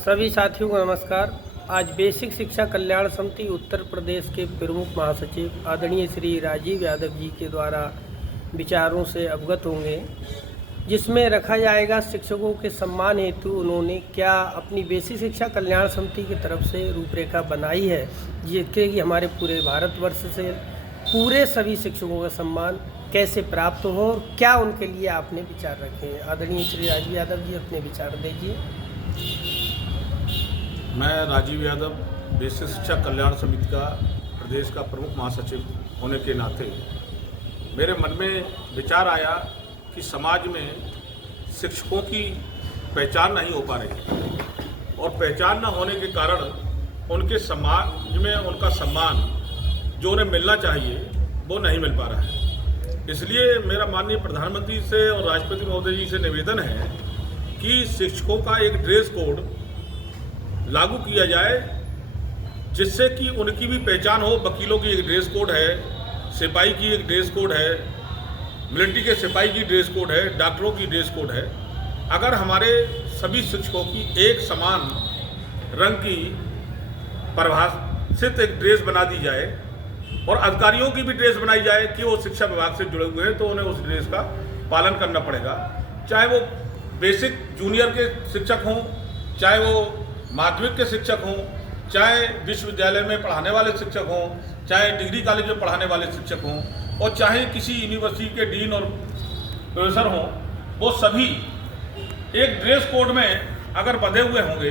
सभी साथियों को नमस्कार। आज बेसिक शिक्षा कल्याण समिति उत्तर प्रदेश के प्रमुख महासचिव आदरणीय श्री राजीव यादव जी के द्वारा विचारों से अवगत होंगे, जिसमें रखा जाएगा शिक्षकों के सम्मान हेतु उन्होंने क्या अपनी बेसिक शिक्षा कल्याण समिति की तरफ से रूपरेखा बनाई है, जिसके कि हमारे पूरे भारतवर्ष से पूरे सभी शिक्षकों का सम्मान कैसे प्राप्त हो और क्या उनके लिए आपने विचार रखे हैं। आदरणीय श्री राजीव यादव जी अपने विचार दीजिए। मैं राजीव यादव बेसिक शिक्षा कल्याण समिति का प्रदेश का प्रमुख महासचिव होने के नाते मेरे मन में विचार आया कि समाज में शिक्षकों की पहचान नहीं हो पा रही और पहचान न होने के कारण उनके समाज में उनका सम्मान जो उन्हें मिलना चाहिए वो नहीं मिल पा रहा है। इसलिए मेरा माननीय प्रधानमंत्री से और राष्ट्रपति महोदय जी से निवेदन है कि शिक्षकों का एक ड्रेस कोड लागू किया जाए, जिससे कि उनकी भी पहचान हो। वकीलों की एक ड्रेस कोड है, सिपाही की एक ड्रेस कोड है, मिलिट्री के सिपाही की ड्रेस कोड है, डॉक्टरों की ड्रेस कोड है। अगर हमारे सभी शिक्षकों की एक समान रंग की परिभाषित एक ड्रेस बना दी जाए और अधिकारियों की भी ड्रेस बनाई जाए कि वो शिक्षा विभाग से जुड़े हुए हैं, तो उन्हें उस ड्रेस का पालन करना पड़ेगा। चाहे वो बेसिक जूनियर के शिक्षक हों, चाहे वो माध्यमिक के शिक्षक हों, चाहे विश्वविद्यालय में पढ़ाने वाले शिक्षक हों, चाहे डिग्री कॉलेज में पढ़ाने वाले शिक्षक हों, और चाहे किसी यूनिवर्सिटी के डीन और प्रोफेसर हों, वो सभी एक ड्रेस कोड में अगर बंधे हुए होंगे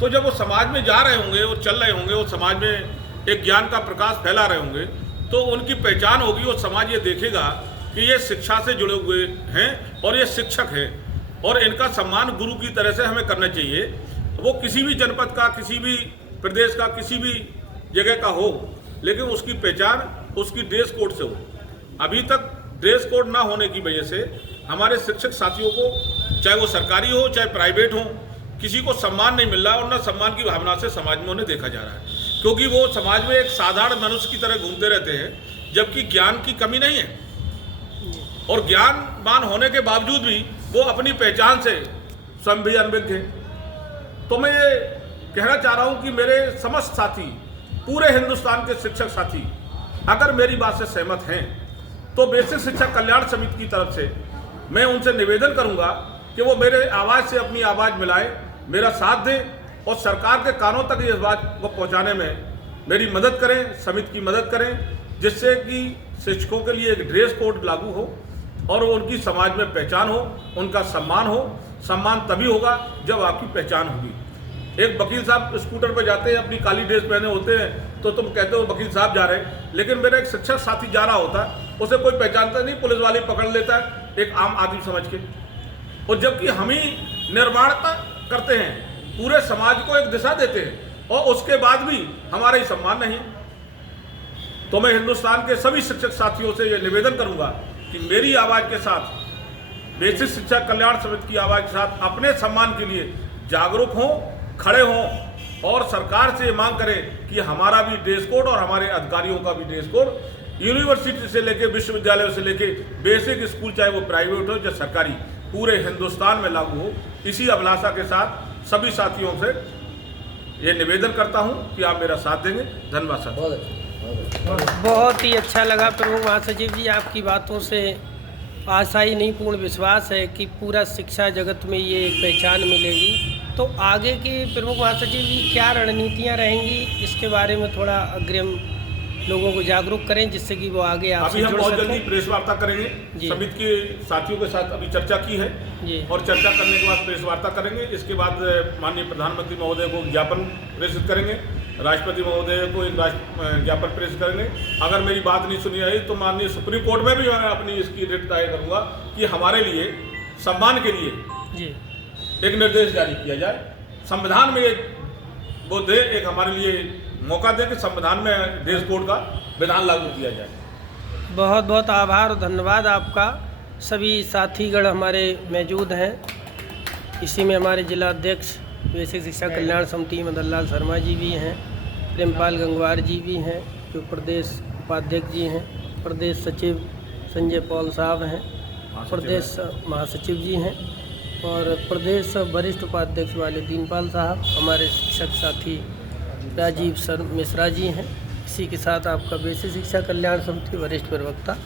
तो जब वो समाज में जा रहे होंगे और चल रहे होंगे, वो समाज में एक ज्ञान का प्रकाश फैला रहे होंगे, तो उनकी पहचान होगी और समाज ये देखेगा कि ये शिक्षा से जुड़े हुए हैं और ये शिक्षक हैं और इनका सम्मान गुरु की तरह से हमें करना चाहिए। वो किसी भी जनपद का, किसी भी प्रदेश का, किसी भी जगह का हो, लेकिन उसकी पहचान उसकी ड्रेस कोड से हो। अभी तक ड्रेस कोड ना होने की वजह से हमारे शिक्षक साथियों को, चाहे वो सरकारी हो चाहे प्राइवेट हो, किसी को सम्मान नहीं मिल रहा और न सम्मान की भावना से समाज में उन्हें देखा जा रहा है, क्योंकि वो समाज में एक साधारण मनुष्य की तरह घूमते रहते हैं, जबकि ज्ञान की कमी नहीं है और ज्ञानवान होने के बावजूद भी वो अपनी पहचान से स्वयं भी अनभिज्ञ हैं। तो मैं ये कहना चाह रहा हूँ कि मेरे समस्त साथी, पूरे हिंदुस्तान के शिक्षक साथी अगर मेरी बात से सहमत हैं तो बेसिक शिक्षा कल्याण समिति की तरफ से मैं उनसे निवेदन करूँगा कि वो मेरे आवाज़ से अपनी आवाज़ मिलाएं, मेरा साथ दें और सरकार के कानों तक इस बात को पहुँचाने में मेरी मदद करें, समिति की मदद करें, जिससे कि शिक्षकों के लिए एक ड्रेस कोड लागू हो और उनकी समाज में पहचान हो, उनका सम्मान हो। सम्मान तभी होगा जब आपकी पहचान होगी। एक वकील साहब स्कूटर पर जाते हैं, अपनी काली ड्रेस पहने होते हैं, तो तुम कहते हो वकील साहब जा रहे हैं, लेकिन मेरा एक शिक्षक साथी जा रहा होता है, उसे कोई पहचानता नहीं, पुलिस वाले पकड़ लेता है एक आम आदमी समझ के। और जबकि हम ही निर्माणता करते हैं, पूरे समाज को एक दिशा देते हैं और उसके बाद भी हमारा ही सम्मान नहीं। तो मैं हिंदुस्तान के सभी शिक्षक साथियों से यह निवेदन करूंगा कि मेरी आवाज़ के साथ, बेसिक शिक्षा कल्याण समिति की आवाज़ के साथ अपने सम्मान के लिए जागरूक हों, खड़े हों और सरकार से मांग करें कि हमारा भी ड्रेस कोड और हमारे अधिकारियों का भी ड्रेस कोड यूनिवर्सिटी से लेके विश्वविद्यालयों से लेके बेसिक स्कूल, चाहे वो प्राइवेट हो या सरकारी, पूरे हिंदुस्तान में लागू हो। इसी अभिलाषा के साथ सभी साथियों से ये निवेदन करता हूं कि आप मेरा साथ देंगे। धन्यवाद सर। बहुत ही अच्छा लगा प्रमुख महासचिव जी, आपकी बातों से आशा ही नहीं पूर्ण विश्वास है कि पूरा शिक्षा जगत में ये एक पहचान मिलेगी। तो आगे के प्रमुख महासचिव जी क्या रणनीतियाँ रहेंगी, इसके बारे में थोड़ा अग्रिम लोगों को जागरूक करें, जिससे कि वो आगे आपसे जुड़ सकें। अभी हम बहुत जल्दी प्रेस वार्ता करेंगे, समिति के साथियों के साथ अभी चर्चा की है और चर्चा करने के बाद प्रेस वार्ता करेंगे। इसके बाद माननीय प्रधानमंत्री महोदय को ज्ञापन प्रेषित करेंगे, राष्ट्रपति महोदय को एक ज्ञापन प्रेषित करेंगे। अगर मेरी बात नहीं सुनी आई तो माननीय सुप्रीम कोर्ट में भी मैं अपनी इसकी रेट तय करूँगा कि हमारे लिए सम्मान के लिए एक निर्देश जारी किया जाए, संविधान में एक वो दे, एक हमारे लिए मौका दे कि संविधान में ड्रेस कोड का विधान लागू किया जाए। बहुत बहुत आभार और धन्यवाद आपका। सभी साथीगण हमारे मौजूद हैं, इसी में हमारे जिला अध्यक्ष बेसिक शिक्षा कल्याण समिति मदन लाल शर्मा जी भी हैं, प्रेमपाल गंगवार जी भी हैं जो प्रदेश उपाध्यक्ष जी हैं, प्रदेश सचिव संजय पॉल साहब हैं, प्रदेश महासचिव जी हैं। और प्रदेश वरिष्ठ उपाध्यक्ष वाले दीनपाल साहब, हमारे शिक्षक साथी राजीव मिश्रा जी हैं। इसी के साथ आपका बेसिक शिक्षा कल्याण समिति वरिष्ठ प्रवक्ता